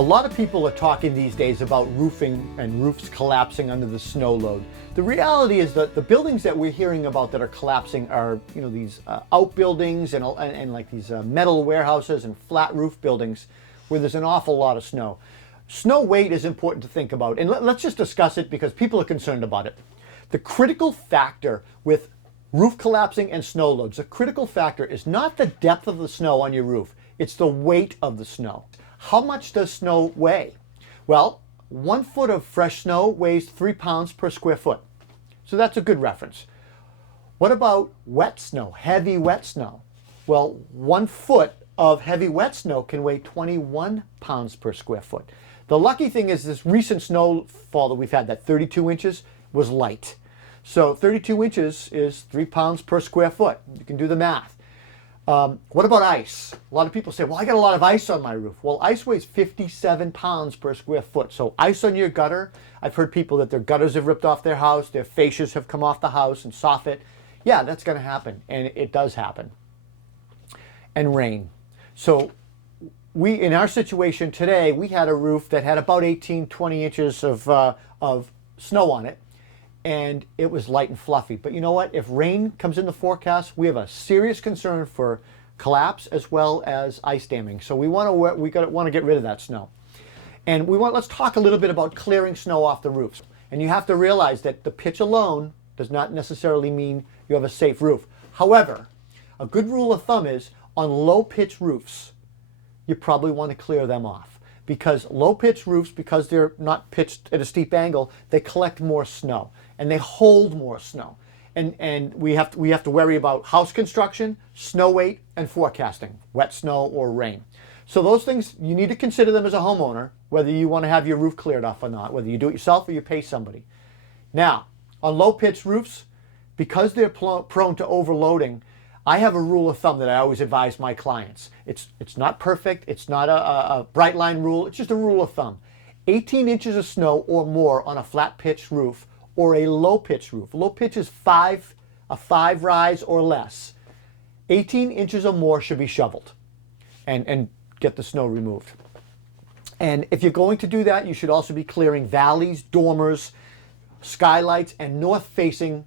A lot of people are talking these days about roofing and roofs collapsing under the snow load. The reality is that the buildings that we're hearing about that are collapsing are, these outbuildings and like these metal warehouses and flat roof buildings where there's an awful lot of snow. Snow weight is important to think about, and let's just discuss it because people are concerned about it. The critical factor with roof collapsing and snow loads, the critical factor is not the depth of the snow on your roof, it's the weight of the snow. How much does snow weigh? Well, 1 foot of fresh snow weighs 3 pounds per square foot. So that's a good reference. What about wet snow, heavy wet snow? Well, 1 foot of heavy wet snow can weigh 21 pounds per square foot. The lucky thing is this recent snowfall that we've had, that 32 inches, was light. So 32 inches is 3 pounds per square foot. You can do the math. What about ice? A lot of people say, well, I got a lot of ice on my roof. Well, ice weighs 57 pounds per square foot. So ice on your gutter, I've heard people that their gutters have ripped off their house, their fascias have come off the house and soffit. Yeah, that's going to happen, and it does happen. And rain. So in our situation today, we had a roof that had about 18, 20 inches of snow on it, and it was light and fluffy. But you know what? If rain comes in the forecast, we have a serious concern for collapse as well as ice damming. So we want to get rid of that snow. And let's talk a little bit about clearing snow off the roofs. And you have to realize that the pitch alone does not necessarily mean you have a safe roof. However, a good rule of thumb is on low pitch roofs, you probably want to clear them off. Because low pitch roofs, because they're not pitched at a steep angle, they collect more snow and they hold more snow. And we have to worry about house construction, snow weight, and forecasting, wet snow or rain. So those things, you need to consider them as a homeowner, whether you want to have your roof cleared off or not, whether you do it yourself or you pay somebody. Now, on low pitch roofs, because they're prone to overloading, I have a rule of thumb that I always advise my clients. It's not perfect. It's not a bright line rule. It's just a rule of thumb. 18 inches of snow or more on a flat pitch roof or a low pitch roof. Low pitch is a 5 rise or less. 18 inches or more should be shoveled and get the snow removed. And if you're going to do that, you should also be clearing valleys, dormers, skylights, and north facing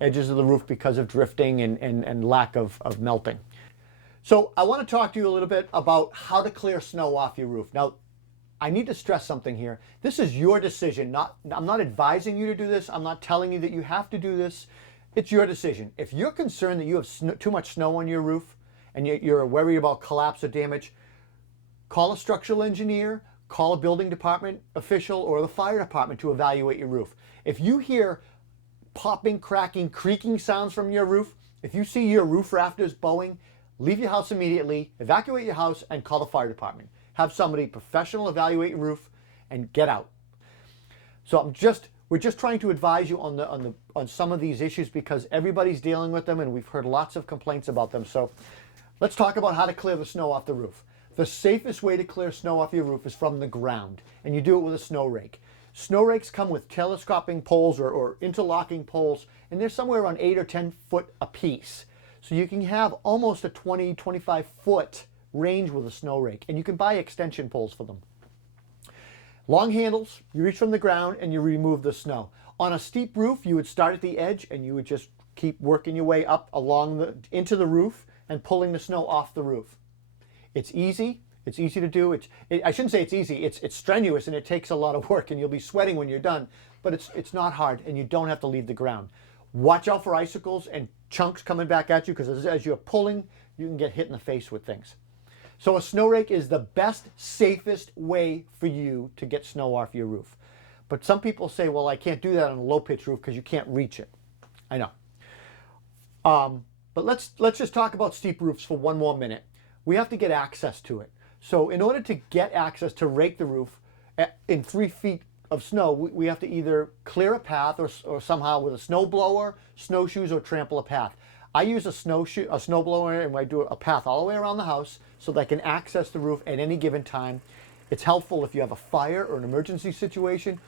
edges of the roof because of drifting and lack of melting. So I want to talk to you a little bit about how to clear snow off your roof. Now, I need to stress something here. This is your decision. I'm not advising you to do this. I'm not telling you that you have to do this. It's your decision. If you're concerned that you have too much snow on your roof and you're worried about collapse or damage, call a structural engineer, call a building department official or the fire department to evaluate your roof. If you hear popping, cracking, creaking sounds from your roof, if you see your roof rafters bowing, leave your house immediately, evacuate your house, and call the fire department. Have somebody professional evaluate your roof and get out. So we're just trying to advise you on some of these issues because everybody's dealing with them and we've heard lots of complaints about them. So let's talk about how to clear the snow off the roof. The safest way to clear snow off your roof is from the ground, and you do it with a snow rake. Snow rakes come with telescoping poles or interlocking poles, and they're somewhere around 8 or 10 foot a piece. So you can have almost a 20, 25 foot range with a snow rake, and you can buy extension poles for them. Long handles, you reach from the ground and you remove the snow. On a steep roof, you would start at the edge and you would just keep working your way up into the roof and pulling the snow off the roof. It's easy. It's easy to do. I shouldn't say it's easy. It's strenuous and it takes a lot of work and you'll be sweating when you're done, but it's not hard and you don't have to leave the ground. Watch out for icicles and chunks coming back at you because as you're pulling, you can get hit in the face with things. So a snow rake is the best, safest way for you to get snow off your roof. But some people say, well, I can't do that on a low pitch roof because you can't reach it. I know. But let's just talk about steep roofs for one more minute. We have to get access to it. So in order to get access to rake the roof in 3 feet of snow, we have to either clear a path or somehow with a snow blower, snowshoes, or trample a path. I use a snow blower and I do a path all the way around the house so that I can access the roof at any given time. It's helpful if you have a fire or an emergency situation,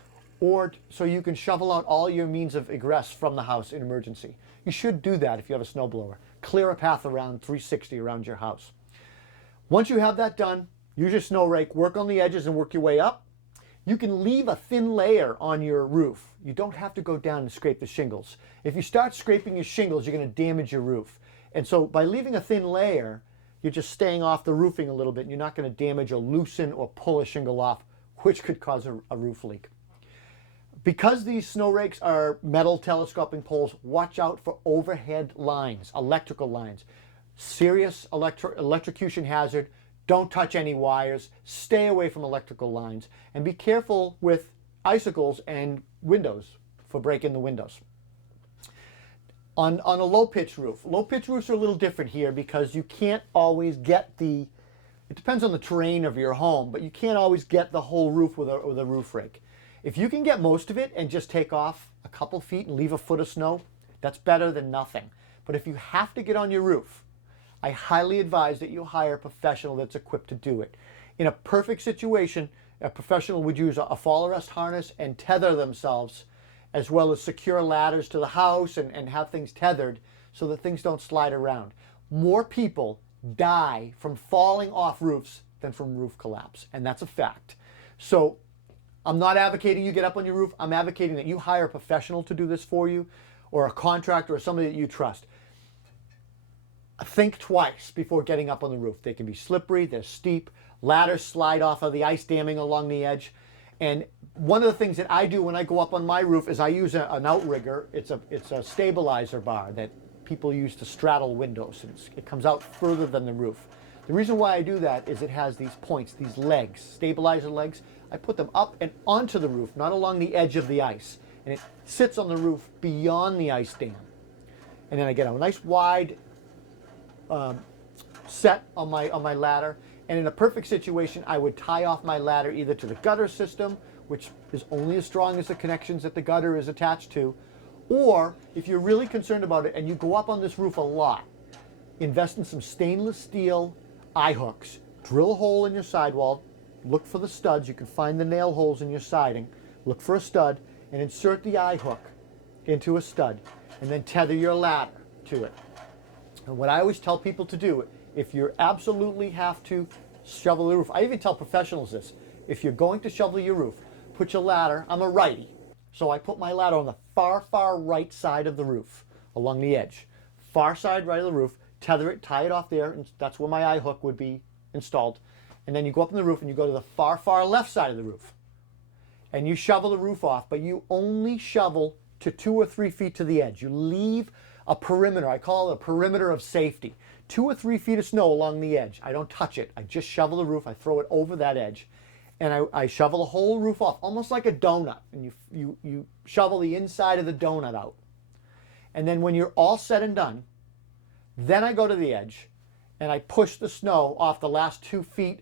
or so you can shovel out all your means of egress from the house in emergency. You should do that if you have a snow blower. Clear a path around 360 around your house. Once you have that done, Use your snow rake, work on the edges and work your way up. You can leave a thin layer on your roof. You don't have to go down and scrape the shingles. If you start scraping your shingles, you're going to damage your roof. And so by leaving a thin layer, you're just staying off the roofing a little bit, and you're not going to damage or loosen or pull a shingle off, which could cause a roof leak. Because these snow rakes are metal telescoping poles, watch out for overhead lines, electrical lines. Serious electrocution hazard. Don't touch any wires. Stay away from electrical lines. And be careful with icicles and windows for breaking the windows. On a low-pitch roof. Low-pitch roofs are a little different here because you can't always get it depends on the terrain of your home, but you can't always get the whole roof with a roof rake. If you can get most of it and just take off a couple feet and leave a foot of snow, that's better than nothing. But if you have to get on your roof, I highly advise that you hire a professional that's equipped to do it. In a perfect situation, a professional would use a fall arrest harness and tether themselves, as well as secure ladders to the house and have things tethered so that things don't slide around. More people die from falling off roofs than from roof collapse, and that's a fact. So I'm not advocating you get up on your roof. I'm advocating that you hire a professional to do this for you, or a contractor or somebody that you trust. Think twice before getting up on the roof. They can be slippery, they're steep, ladders slide off of the ice damming along the edge. And one of the things that I do when I go up on my roof is I use an outrigger. It's a stabilizer bar that people use to straddle windows. It comes out further than the roof. The reason why I do that is it has these points, these legs, stabilizer legs. I put them up and onto the roof, not along the edge of the ice. And it sits on the roof beyond the ice dam. And then I get a nice wide set on my ladder, and in a perfect situation I would tie off my ladder either to the gutter system, which is only as strong as the connections that the gutter is attached to, or if you're really concerned about it and you go up on this roof a lot, invest in some stainless steel eye hooks. Drill a hole in your sidewall, look for the studs. You can find the nail holes in your siding. Look for a stud and insert the eye hook into a stud, and then tether your ladder to it. And what I always tell people to do, if you absolutely have to shovel the roof, I even tell professionals this, if you're going to shovel your roof, put your ladder, I'm a righty, so I put my ladder on the far right side of the roof, along the edge. Far side right of the roof, tether it, tie it off there, and that's where my eye hook would be installed. And then you go up on the roof and you go to the far left side of the roof. And you shovel the roof off, but you only shovel to 2 or 3 feet to the edge. You leave a perimeter, I call it a perimeter of safety. 2 or 3 feet of snow along the edge. I don't touch it. I just shovel the roof. I throw it over that edge. And I shovel the whole roof off, almost like a donut. And you shovel the inside of the donut out. And then when you're all said and done, then I go to the edge and I push the snow off the last 2 feet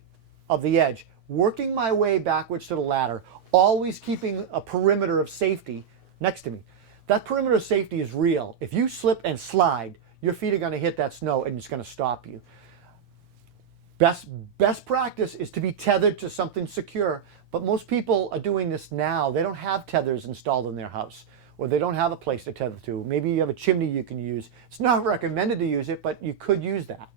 of the edge, working my way backwards to the ladder, always keeping a perimeter of safety next to me. That perimeter of safety is real. If you slip and slide, your feet are going to hit that snow and it's going to stop you. Best practice is to be tethered to something secure, but most people are doing this now. They don't have tethers installed in their house, or they don't have a place to tether to. Maybe you have a chimney you can use. It's not recommended to use it, but you could use that.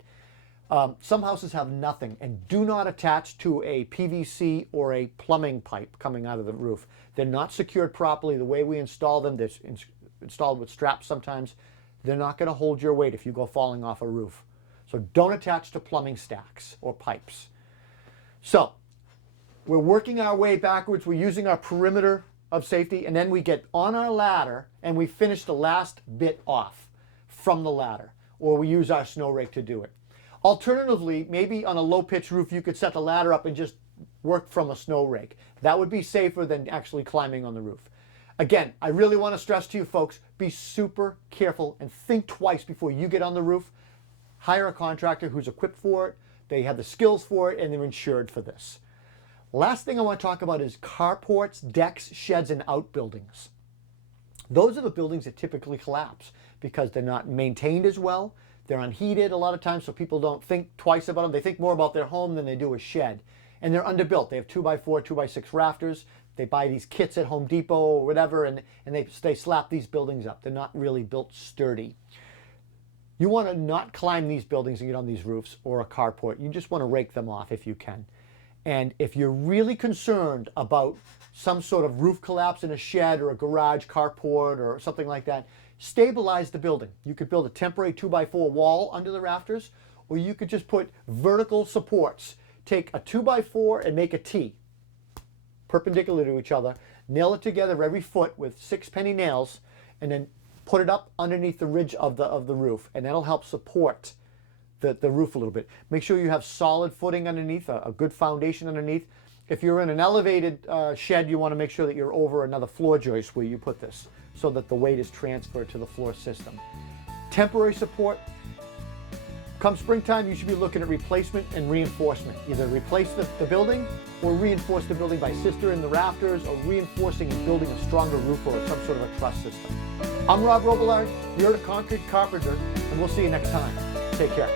Some houses have nothing, and do not attach to a PVC or a plumbing pipe coming out of the roof. They're not secured properly. The way we install them, they're installed with straps sometimes. They're not going to hold your weight if you go falling off a roof. So don't attach to plumbing stacks or pipes. So we're working our way backwards. We're using our perimeter of safety, and then we get on our ladder and we finish the last bit off from the ladder, or we use our snow rake to do it. Alternatively, maybe on a low-pitch roof, you could set the ladder up and just work from a snow rake. That would be safer than actually climbing on the roof. Again, I really want to stress to you folks, be super careful and think twice before you get on the roof. Hire a contractor who's equipped for it, they have the skills for it, and they're insured for this. Last thing I want to talk about is carports, decks, sheds, and outbuildings. Those are the buildings that typically collapse because they're not maintained as well. They're unheated a lot of times, so people don't think twice about them. They think more about their home than they do a shed. And they're underbuilt. They have 2x4, 2x6 rafters. They buy these kits at Home Depot or whatever, and they slap these buildings up. They're not really built sturdy. You want to not climb these buildings and get on these roofs or a carport. You just want to rake them off if you can. And if you're really concerned about some sort of roof collapse in a shed or a garage, carport, or something like that, stabilize the building. You could build a temporary 2x4 wall under the rafters, or you could just put vertical supports. Take a 2x4 and make a T, perpendicular to each other, nail it together every foot with 6-penny nails, and then put it up underneath the ridge of the roof, and that'll help support the roof a little bit. Make sure you have solid footing underneath, a good foundation underneath. If you're in an elevated shed, you want to make sure that you're over another floor joist where you put this, so that the weight is transferred to the floor system. Temporary support. Come springtime, you should be looking at replacement and reinforcement. Either replace the building or reinforce the building by sistering the rafters, or reinforcing and building a stronger roof or some sort of a truss system. I'm Rob Robillard, you're the Concrete Carpenter, and we'll see you next time. Take care.